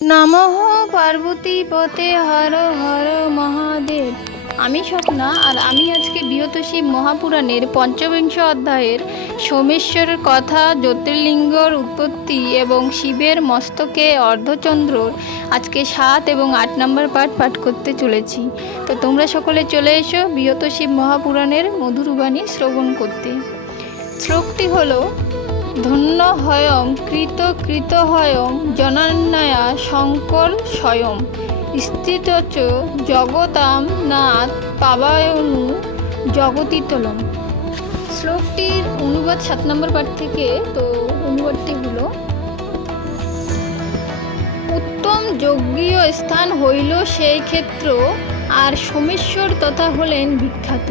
নমঃ পার্বতী পতে হর হর মহাদেব। আমি স্বপ্না, আর আমি আজকে বৃহৎ-শিব মহাপুরাণের পঞ্চবিংশ অধ্যায়ের সোমেশ্বরের কথা, জ্যোতির্লিঙ্গর উৎপত্তি এবং শিবের মস্তকে অর্ধচন্দ্রর আজকে 7 এবং 8 নম্বর পাঠ করতে চলেছি। তো তোমরা সকলে চলে এসো বৃহৎ-শিব মহাপুরাণের মধুর বাণী শ্রবণ করতে। শ্লোকটি হলো: ধন্য হয়ম কৃত হয়ম জনান্যয়া শঙ্কর স্বয়ং স্থিতচ জগতাম নাথ পাবায়নু জগতিতলম। শ্লোকটির অনুবাদ 7 নম্বর পাঠ থেকে। তো অনুবাদটি হলো: উত্তম যজ্ঞীয় স্থান হইল সেই ক্ষেত্র, আর সোমেশ্বর তথা হলেন বিখ্যাত।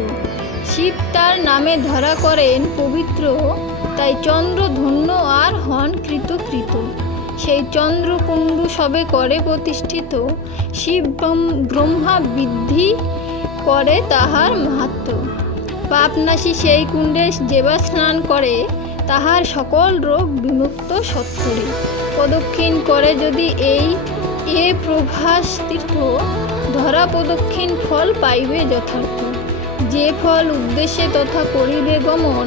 শিব তার নামে ধরা করেন পবিত্র, তাই চন্দ্র ধন্য আর হন কৃত। সেই চন্দ্রকুণ্ডু সবে করে প্রতিষ্ঠিত, শিব ব্রহ্মা বৃদ্ধি করে তাহার মাহাত্ম্য। পাপনাশী সেই কুণ্ডে যেবা স্নান করে, তাহার সকল রোগ বিমুক্ত সত্তরে। প্রদক্ষিণ করে যদি এ প্রভাস তীর্থ, ধরা প্রদক্ষিণ ফল পাইবে যথার্থ। যে ফল উদ্দেশ্যে তথা করিবে গমন,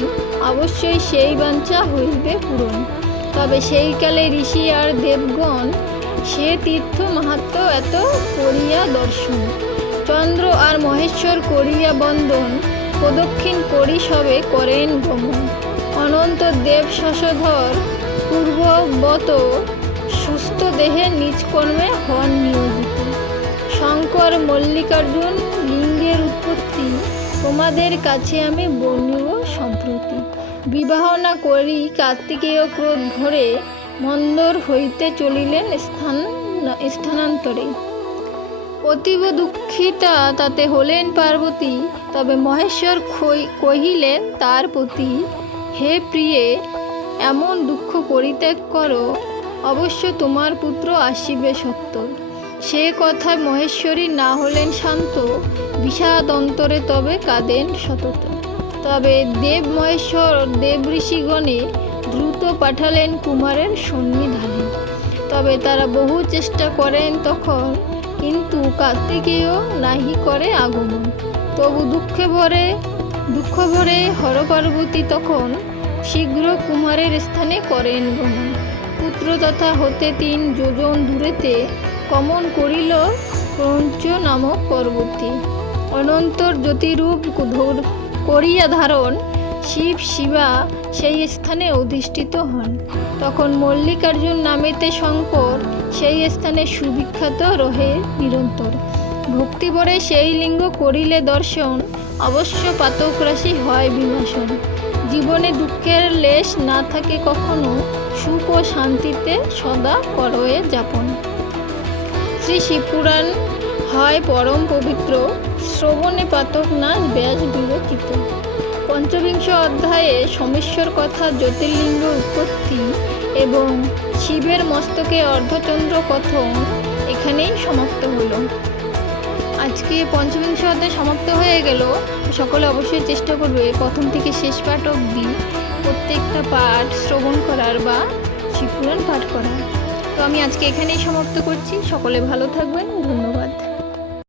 অবশ্যই সেই বাঞ্ছা হইবে পূরণ। তবে সেই কালে ঋষি আর দেবগণ সে তীর্থ মাহাত্ম্য এত করিয়া দর্শন। চন্দ্র আর মহেশ্বর করিয়া বন্দন, প্রদক্ষিণ করি সবে করেন গমন। অনন্ত দেব শশধর পূর্ববত, সুস্থ দেহে নিজ কর্মে হন নিয়োজিত। শঙ্কর মল্লিকার্জুন লিঙ্গের উৎপত্তি, তোমাদের কাছে আমি বর্ণিব সম্প্রতি। বিবাহ না করি কার্তিকেয় ক্রোধ ভরে, মন্দর হইতে চলিলেন স্থানান্তরে। অতীব দুঃখিতা তাতে হলেন পার্বতী, তবে মহেশ্বর কহিলেন তার প্রতি: হে প্রিয়ে, এমন দুঃখ পরিত্যাগ করো, অবশ্য তোমার পুত্র আসিবে সত্তর। সে কথায় মহেশ্বরী না হলেন শান্ত, বিষাদ অন্তরে তবে কাঁদেন সতত। তবে দেব মহেশ্বর দেব ঋষিগণে দ্রুত পাঠালেন কুমারের সন্নিধানে। তবে তারা বহু চেষ্টা করেন তখন, কিন্তু কার্তিকেয় নাহি করে আগমন। তবু দুঃখ ভরে হর পার্বতী তখন, শীঘ্র কুমারের স্থানে করেন গমন। পুত্র তথা হতে 3 যোজন দূরেতে, গমন করিল ক্রৌঞ্চ নামক পর্বতে। অনন্তর জ্যোতিরূপ করিয়া ধারণ, শিবা সেই স্থানে অধিষ্ঠিত হন। তখন মল্লিকার্জুন নামেতে শঙ্কর সেই স্থানে সুবিখ্যাত রহে নিরন্তর। ভক্তিভরে সেই লিঙ্গ করিলে দর্শন, অবশ্য পাতকরাশি হয় বিনাশন। জীবনে দুঃখের লেশ না থাকে কখনো, সুখ ও শান্তিতে সদা করয়ে যাপন। শ্রী শিবপুরাণ হয় পরম পবিত্র, শ্রবণে পাতক নাশ ব্যাস বিরচিত। পঞ্চবিংশ অধ্যায়ে সোমেশ্বর কথা, জ্যোতির্লিঙ্গ উৎপত্তি এবং শিবের মস্তকে অর্ধচন্দ্র কথন এখানেই সমাপ্ত হলো। আজকে পঞ্চবিংশ অধ্যায় সমাপ্ত হয়ে গেল। সকলে অবশ্যই চেষ্টা করবে প্রথম থেকে শেষ পাঠ অবধি প্রত্যেকটা পাঠ শ্রবণ করার বা শিবপুরাণ পাঠ করার। তো আমি আজকে এখানেই সমাপ্ত করছি। সকলে ভালো থাকবেন। ধন্যবাদ।